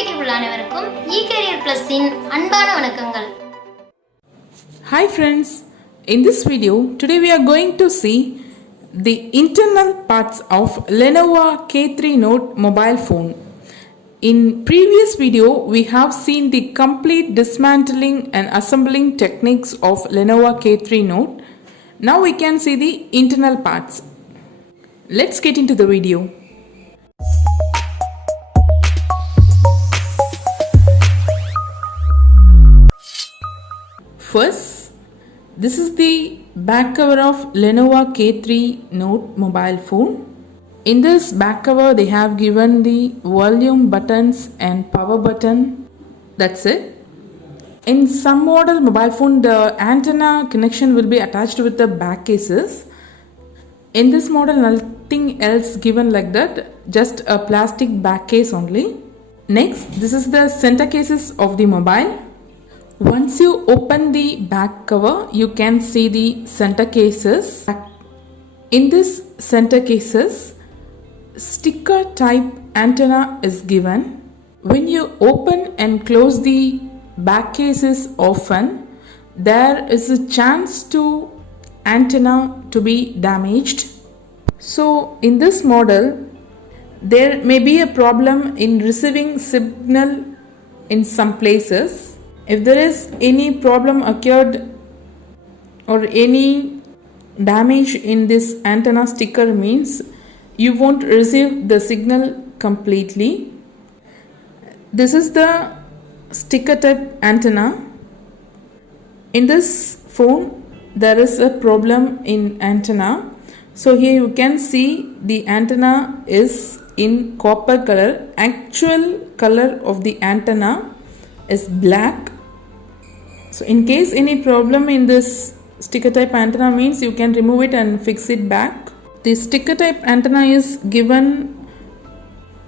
நம்பிக்கைக்குள்ள அனைவருக்கும் eCareer Plus இன் அன்பான வணக்கங்கள். Hi friends, in this video today we are going to see the internal parts of Lenovo K3 Note mobile phone. In previous video we have seen the complete dismantling and assembling techniques of Lenovo K3 Note. Now we can see the internal parts. Let's get into the video. First, this is the back cover of Lenovo K3 Note mobile phone. In this back cover they have given the volume buttons and power button. That's it. In some model mobile phone the antenna connection will be attached with the back cases. In this model nothing else given like that, just a plastic back case only. Next, this is the center cases of the mobile. Once you open the back cover, you can see the center cases. In this center cases, sticker type antenna is given. When you open and close the back cases often, there is a chance to antenna to be damaged. So in this model, there may be a problem in receiving signal in some places. If there is any problem occurred or any damage in this antenna sticker means you won't receive the signal completely. This is the sticker type antenna. In this phone there is a problem in antenna. So here you can see the antenna is in copper color. Actual color of the antenna is black. So in case any problem in this sticker type antenna means you can remove it and fix it back. The sticker type antenna is given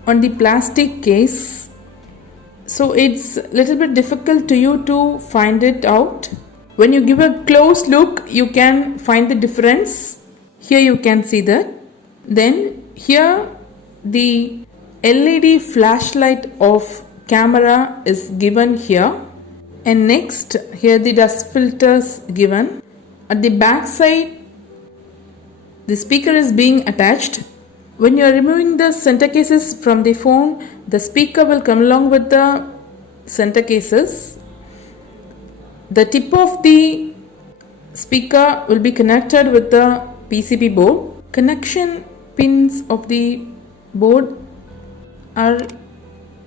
on the plastic case, so it's little bit difficult to you to find it out. When you give a close look you can find the difference. Here you can see that. Then here the LED flashlight of camera is given here. And next, here the dust filters given. At the back side, the speaker is being attached. When you are removing the center cases from the phone, the speaker will come along with the center cases. The tip of the speaker will be connected with the PCB board. Connection pins of the board are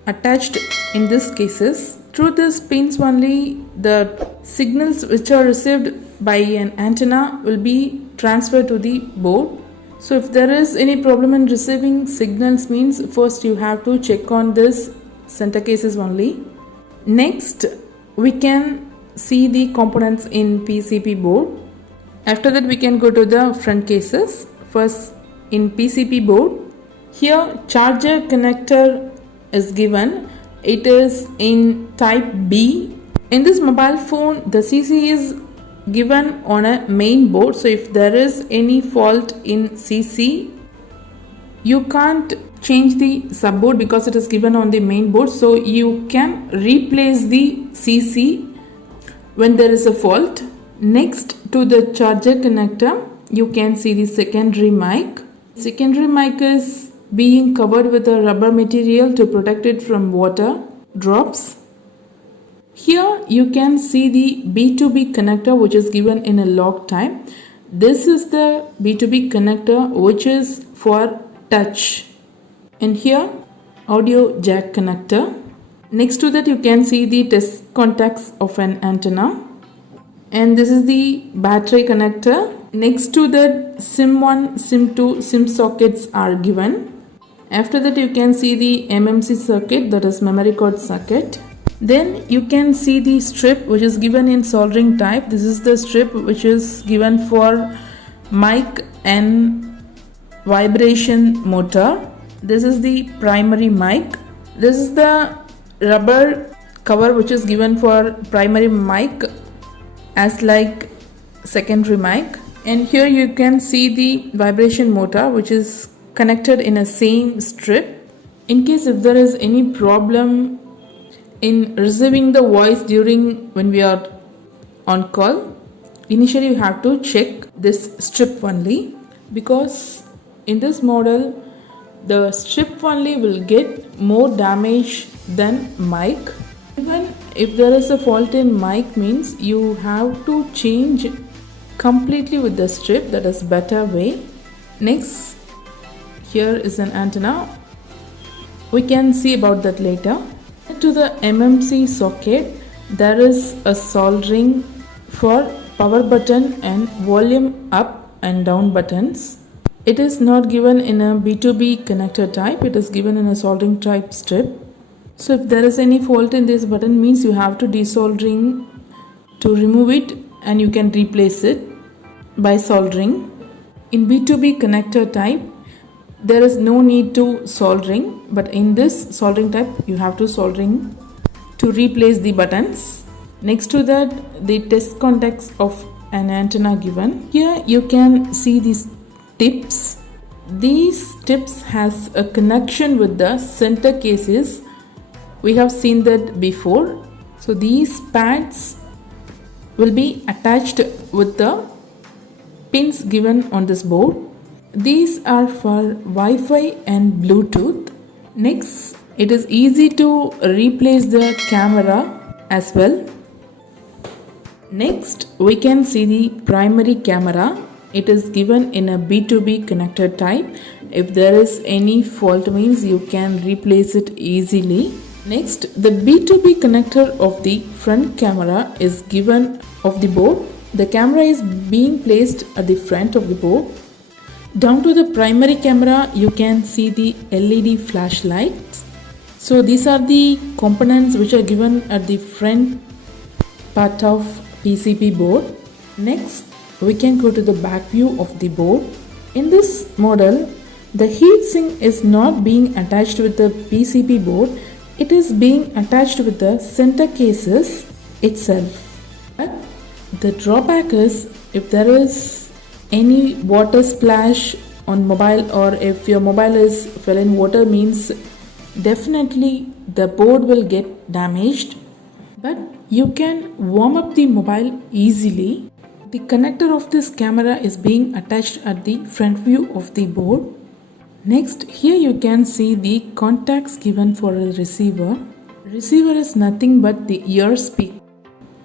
attached in these cases. Through these pins only the signals which are received by an antenna will be transferred to the board. So if there is any problem in receiving signals means first you have to check on this center cases only. Next we can see the components in PCB board. After that we can go to the front cases. First in PCB board, here charger connector is given. It is in type B. In this mobile phone the CC is given on a main board, so if there is any fault in CC you can't change the subboard because it is given on the main board, so you can replace the CC when there is a fault. Next to the charger connector you can see the secondary mic. Secondary mic is being covered with a rubber material to protect it from water drops. Here you can see the B2B connector which is given in a lock type. This is the B2B connector which is for touch. And here audio jack connector. Next to that you can see the test contacts of an antenna. And this is the battery connector. Next to that SIM1, SIM2, SIM sockets are given. After that you can see the MMC circuit, that is memory card socket. Then you can see the strip which is given in soldering type. This is the strip which is given for mic and vibration motor. This is the primary mic. This is the rubber cover which is given for primary mic as like secondary mic. And here you can see the vibration motor which is connected in a same strip. In case if there is any problem in receiving the voice during when we are on call, initially you have to check this strip only, because in this model the strip only will get more damage than mic. Even if there is a fault in mic means you have to change completely with the strip, that is better way. Next, here is an antenna, we can see about that later. To the MMC socket there is a soldering for power button and volume up and down buttons. It is not given in a B2B connector type, it is given in a soldering type strip. So if there is any fault in this button means you have to desoldering to remove it, and you can replace it by soldering. In B2B connector type there is no need to soldering, but in this soldering type you have to soldering to replace the buttons. Next to that, the test contacts of an antenna given. Here you can see these tips. These tips has a connection with the center cases. We have seen that before. So these pads will be attached with the pins given on this board. These are for Wi-Fi and Bluetooth. Next, it is easy to replace the camera as well. Next, we can see the primary camera. It is given in a B2B connector type. If there is any fault means you can replace it easily. Next, the B2B connector of the front camera is given of the board. The camera is being placed at the front of the board. Down to the primary camera you can see the LED flashlights. So these are the components which are given at the front part of PCB board. Next, we can go to the back view of the board. In this model, the heatsink is not being attached with the PCB board, it is being attached with the center cases itself. But the drawback is, if there is any water splash on mobile, or if your mobile is fell in water means definitely the board will get damaged. But you can warm up the mobile easily. The connector of this camera is being attached at the front view of the board. Next, here you can see the contacts given for a receiver. Receiver is nothing but the ear speaker.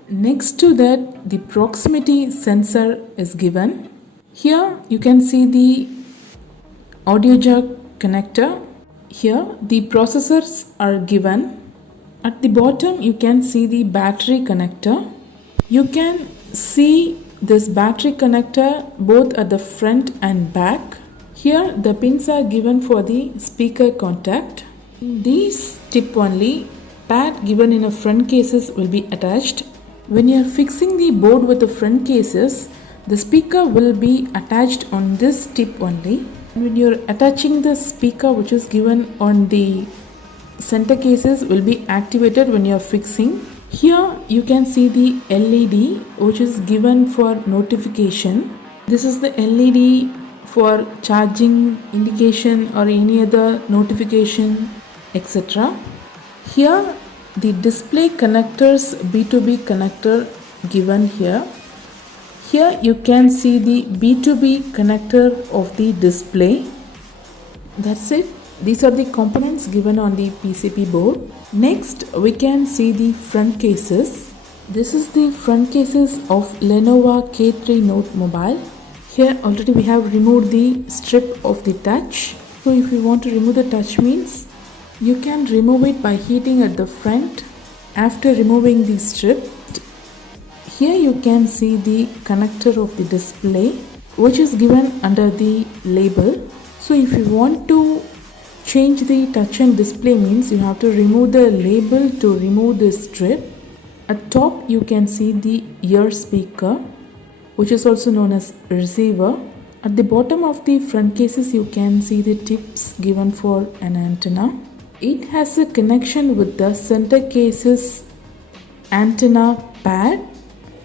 Next to that, the proximity sensor is given. Here you can see the audio jack connector. Here the processors are given. At the bottom you can see the battery connector. You can see this battery connector both at the front and back. Here the pins are given for the speaker contact. In these tip only, pad given in a front cases will be attached. When you are fixing the board with the front cases, the speaker will be attached on this tip only. When you are attaching the speaker which is given on the center cases will be activated when you are fixing. Here you can see the LED which is given for notification. This is the LED for charging indication or any other notification, etc. Here the display connectors, B2B connector given here. Here you can see the B2B connector of the display. That's it. These are the components given on the PCB board. Next, we can see the front cases. This is the front cases of Lenovo K3 Note Mobile. Here already we have removed the strip of the touch. So if you want to remove the touch means, you can remove it by heating at the front. After removing the strip, here you can see the connector of the display which is given under the label. So if you want to change the touch and display means you have to remove the label to remove the strip. At top you can see the ear speaker which is also known as receiver. At the bottom of the front cases you can see the tips given for an antenna. It has a connection with the center cases antenna pad.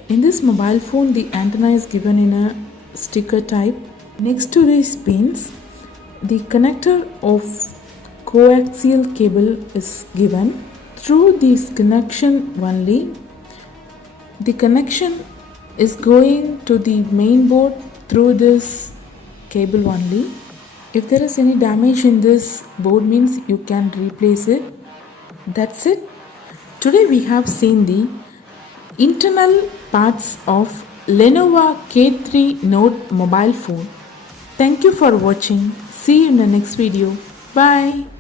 In this mobile phone the antenna is given in a sticker type. Next to these pins, the connector of coaxial cable is given. through this connection only. The connection is going to the main board through this cable only. If there is any damage in this board means you can replace it. That's it. Today we have seen the internal parts of Lenovo K3 Note mobile phone. Thank you for watching. See you in the next video. Bye.